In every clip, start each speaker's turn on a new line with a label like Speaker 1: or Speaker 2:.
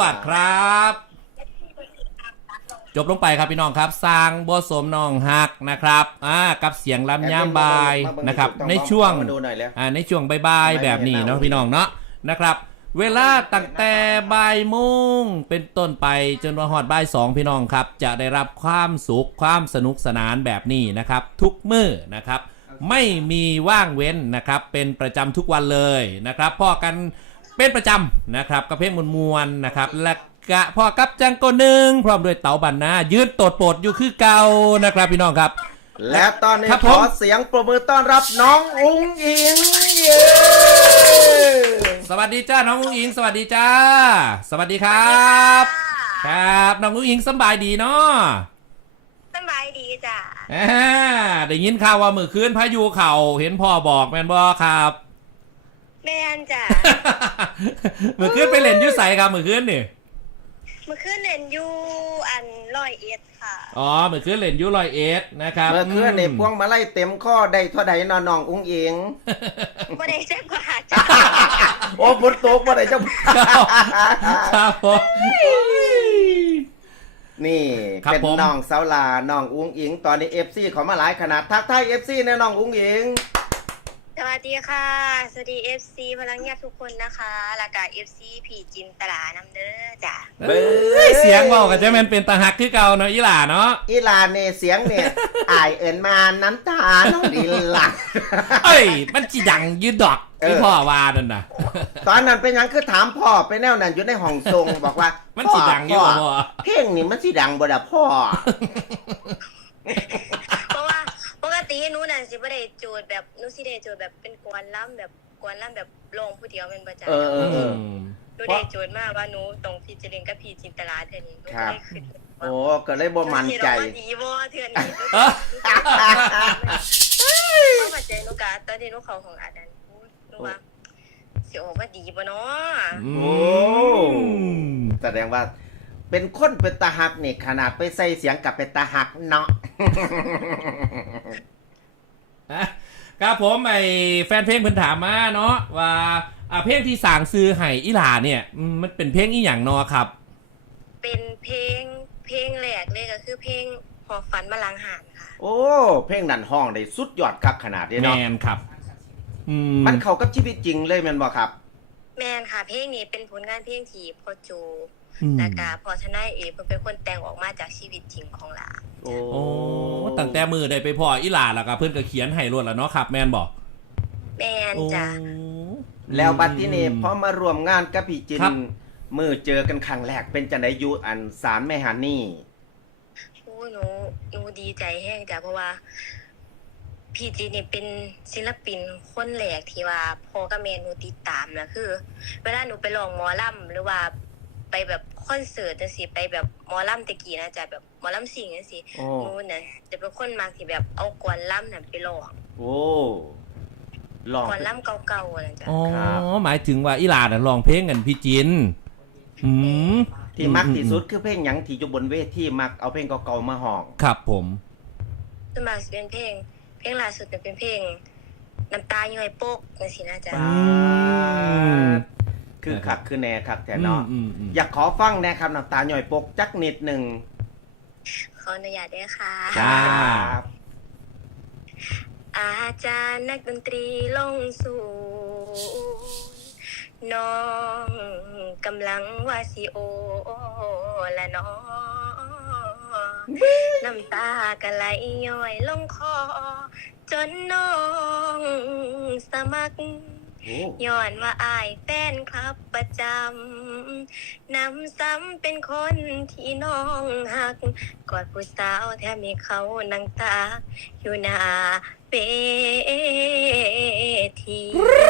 Speaker 1: ดครับจบลงไปครับพี่น้องครับสร้างบัวสมน้องฮักนะครับกับเสียงลำย่ำบายนะครับในช่วงบ่ายแบบนี้เนาะพี่น้องเนาะนะครับเวลาตั้งแต่บ่ายโมงเป็นต้นไปจนว่าฮอดบ่ายสองพี่น้องครับจะได้รับความสุขความสนุกสนานแบบนี้นะครับทุกมื้อนะครับไม่มีว่างเว้นนะครับเป็นประจำทุกวันเลยนะครับพ่อกันเป็นประจำนะครับกับเพลงมวลๆนะครับและกะพ่อกับจังโกหนึ่งพร้อมด้วยเต๋าบันนายืนโตดโปดอยู่คือเก่านะครับพี่น้องครับ
Speaker 2: และตอนนี้ขอเสียงปรบมือต้อนรับน้องอุ๋งอิง
Speaker 1: สวัสดีจ้าน้องอุ๋งอิงสวัสดีจ้าสวัสดีครับครับน้องอุ๋งอิงสบายดีเนาะ
Speaker 3: สบายดีจ้ะ
Speaker 1: ได้ยินข่าวว่ามื้อคืนพายุเข่าเห็นพ่อบอกแม่นบ่ครับ
Speaker 3: แม่นจ้ะ
Speaker 1: มื้อคืนไปเล่นอยู่ไสครับมื้อคืนนี่
Speaker 3: เมื่อคืนเล่นอยู่101ค่ะ
Speaker 1: มื้อคืนเล่นอยู่101นะครับ
Speaker 2: เมื่อคืนนี่พวงมาลัยเต็มข้อได้เท่าใดน้องอุ๋งอิง
Speaker 3: บ่ได้จักกว่าจ้ะ
Speaker 2: โอ้ฝนตกบ่ได้จัก
Speaker 1: ครับผม
Speaker 2: นี่เป็นน้องสาวลาน้องอุ๋งอิงตอนนี้ FC เขามาหลายขนาดทักทาย FC แน่น้องอุ๋งอิง
Speaker 3: สวัสดีค่ะสวัสดี FC พลังญาติทุกคนนะคะแล้วก็ FC พี่จินตลานำเด้อจ้ะ
Speaker 1: เสียงเว้าก็จะแม่นเป็นตาฮักคือเก่าเนาะอีหล่าเนาะ
Speaker 2: อีหล่าเนี่ยเสียงเนี่ยอายเอิ้นมาน้ำตาน้องดินหลัง
Speaker 1: มันสิดังยืดดอกคือพ่อว่านั่นน่ะ
Speaker 2: ตอนนั้นเป็นหยังคือถามพ่อไปแนวนั้นอยู่ในห้องทรงบอกว่า
Speaker 1: มันสิดังอยู่บ่
Speaker 2: เพลงนี่มันสิดังบ่ล่ะพ่อ
Speaker 3: เพราะว่าปกติหนูนั่นสิบ่ได้โจทย์แบบหนูสิได้โจทย์แบบเป็นกวนล่ำแบบร้องผู้เดียวแม่นบ่จ๊ะหนูได้โจทย์มาว่าหนูต้องฟีเจอริ่งกับพี่จินตลาเทื่อนี้หนูก็เลยขึ้น
Speaker 2: โอ้ก็เลยบ่มั่นใจ
Speaker 3: ดีบ่เทื่อนี้บ่มั่นใจหนูก็ตอนที่หนูเข้าของอาจารย์หนูว่าสิออกมาดีบ่เนาะ
Speaker 2: โอ้แสดงว่าเป็นคนเป็นตาหักนี่ขนาดไปใส่เสียงกับเป็นตาหักเนาะ
Speaker 1: ครับผมแฟนเพลงเพิ่นถามมาเนาะว่าเพลงที่สร้างซื้อให้อีหลาเนี่ยมันเป็นเพลงอีหยังเนาะครับ
Speaker 3: เป็นเพลงแรกเลยก็คือเพลงหอบฝันมาลังหานค่ะ
Speaker 2: โอ้เพลงนั้นห้องได้สุดยอดคักขนาดนี้เนาะ
Speaker 1: แม่นครับ
Speaker 2: มันเข้ากับชีวิตจริงเลยแม่นบ่ครับ
Speaker 3: แม่นค่ะเพลงนี้เป็นผลงานเพลงที่พ่อโจแล้วก็พอชนะเพิ่นเป็นคนแต่งออกมาจากชีวิตจริงของหลาน
Speaker 1: โอ้ตั้งแต่มือได้ไปพ่ออีหลาแล้วก็เพิ่นก็เขียนให้รวดแล้วเนาะครับแม่นบ่
Speaker 3: แม่นจ้ะ
Speaker 2: แล้วบัดที่นี่พอมารวมงานกับพี่จินมือเจอกันครั้งแรกเป็นจังได๋อยู่อันศาลแม่ฮันนี่
Speaker 3: โอ้หนูดีใจแฮงจ้ะเพราะว่าพี่จินนี่เป็นศิลปินคนแรกที่ว่าพ่อกับแม่หนูติดตามนะคือเวลาหนูไปร้องหมอลำหรือว่าไปแบบคอนเสิร์ตจังซี่ไปแบบหมอลำตะกี้นะจ๊ะแบบหมอลำซิ่งจังซี่หนูน่ะจะเป็นคนมักที่แบบเอากลอนลำน่ะไปร้อง
Speaker 2: โอ้ร้อง
Speaker 3: กลอนลำเก่าๆน่ะจ๊ะ
Speaker 1: หมายถึงว่าอีหลาน่ะร้องเพลงกันพี่จิน
Speaker 2: ที่มักที่สุดคือเพลงหยังที่อยู่บนเวทีมักเอาเพลงเก่าๆมาร้อง
Speaker 1: ครับผม
Speaker 3: ส่วนมากสิเป็นเพลงล่าสุดเป็นเพลงน้ำตาย้อยโปกจังซี่นะจ๊ะ
Speaker 2: คือคักคือแน่คักแต่เนาะอยากขอฟังแน่ครับน้ำตาหน่อยปกจักนิดหนึ่ง
Speaker 3: ขออนุญาตด้วยค่ะ
Speaker 1: จ้า
Speaker 3: อาจารย์นักดนตรีลงสู่น้องกำลังว่าสิโอละน้องน้ำตากะไหลย้อยลงคอจนน้องสมัครย้อนว่าอายแฟนคลับประจำนำซ้ำเป็นคนที่น้องหักกอดผู้สาวแทบมีเขานั่งตาอยู่หน้าเวที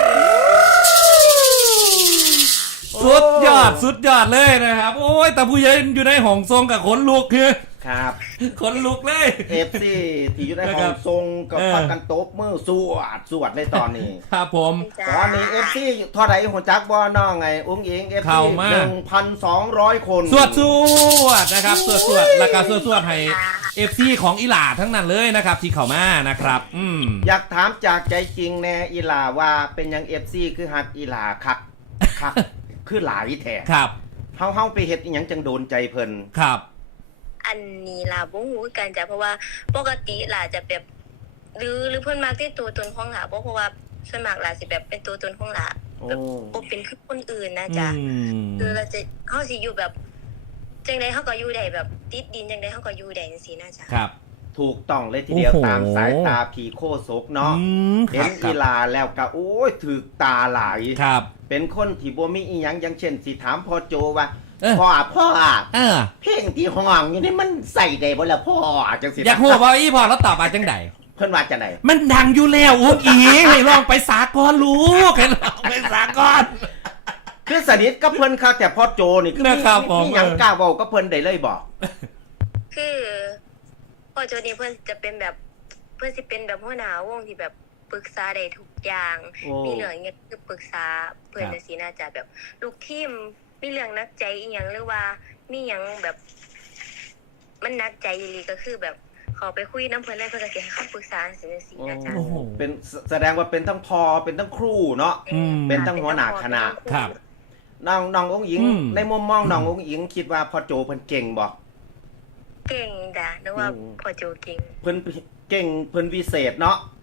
Speaker 1: สุดยอดเลยนะครับโอ้ยแต่ผู้ใหญ่อยู่ในห้องทรงกับขนลุกคือ
Speaker 2: ครับ
Speaker 1: ขนลุกเลย
Speaker 2: FC ที่อยู่ในห้องทรงกับพักกันโต๊ะมือสวดเลยตอนนี้
Speaker 1: ครับผม
Speaker 2: ตอนนี้ FC เท่าไหร่หัวจักบ่น้องไงอุ้งอิง FC 1,200 คน
Speaker 1: สวดนะครับสวดแล้วก็สวดให้ FC ของอีหล่าทั้งนั้นเลยนะครับที่เข้ามานะครับ
Speaker 2: อยากถามจากใจจริงแน่อีหล่าว่าเป็นยัง FC คือฮักอีหล่าคักคือหลายแท้
Speaker 1: ครับ
Speaker 2: เฮาไปเฮ็ดอีหยังจังโดนใจเพิ่น
Speaker 1: ครับ
Speaker 3: อันนี้ล่ะบ่ฮู้คือกันจ้ะเพราะว่าปกติล่ะจะแบบหรือเพิ่นมักที่ตัวตนของหลาบ่เพราะว่าส่วนมากหลาสิแบบเป็นตัวตนของหลา
Speaker 2: โอ้
Speaker 3: แบบบ่เป็นคือคนอื่นนะจ๊ะคือเราจะเฮาสิอยู่แบบจังได๋เฮาก็อยู่ได้แบบติดดินจังได๋เฮาก็อยู่ได้จังซี่นะจ๊ะ
Speaker 1: ครับ
Speaker 2: ถูกต้องเลยทีเดียว
Speaker 1: โอ้โห
Speaker 2: ตามสายตาผีโคศกเนาะ
Speaker 1: ค
Speaker 2: เห็
Speaker 1: รั
Speaker 2: น
Speaker 1: บ
Speaker 2: กีฬาแล้วก็โอ้ยถึกตาหลาย
Speaker 1: ครับ
Speaker 2: เป็นคนที่บ่มีอีหยังอย่างเช่นสิถามพ่อโจว่า
Speaker 1: เออ
Speaker 2: พ่อ เพลงที่ห้องอยู่นี่มันใส่ได้บ่ล่ะพ่อจังซี่
Speaker 1: อยากรู้ว่าอีพอแล้วตอบมาจังได
Speaker 2: เพิ่นว่าจังได๋
Speaker 1: มันดังอยู่แล้วอุ้งอิงให้ลองไปสากลลูกให้ลองไปสากล
Speaker 2: คือสนิทกับเพิ่นคักแต่พ่อโจนี่คือ
Speaker 1: นะครับผม
Speaker 2: มีหยังกล้าเว้ากับเพิ่นได้เลยบ่
Speaker 3: คือพ่อโจนี่เพิ่นจะเป็นแบบเพิ่นสิเป็นแบบหัวหน้าวงที่แบบปรึกษาได้ทุกอย่าง
Speaker 2: โอ้
Speaker 3: มีเรื่องอิหยังคือปรึกษาเพิ่นจังซี่น่าจะแบบลูกทีมมีเรื่องหนักใจอีหยังหรือว่ามีหยังแบบ มันหนักใจอีหลีก็คือแบบเขาไปคุยน้ำเพิ่นได้เพิ่นก็สิให้คำปรึกษาจังซี่น่าจะ
Speaker 1: โอ้โห
Speaker 2: เป็นแสดงว่าเป็นทั้งพ่อเป็นทั้งครูเนาะ เป็นทั้งหัวหน้าคณะ
Speaker 1: ครับ
Speaker 2: น้ององค์หญิง
Speaker 1: อืม
Speaker 2: ในมุมมองน้ององค์หญิงคิดว่าพ่อโจเพิ่นเก่งบ่
Speaker 3: เก่งจ้ะนึกว่าพ่อโจเก่ง
Speaker 2: เพิ่นเก่งเพิ่นวิเศษเนาะ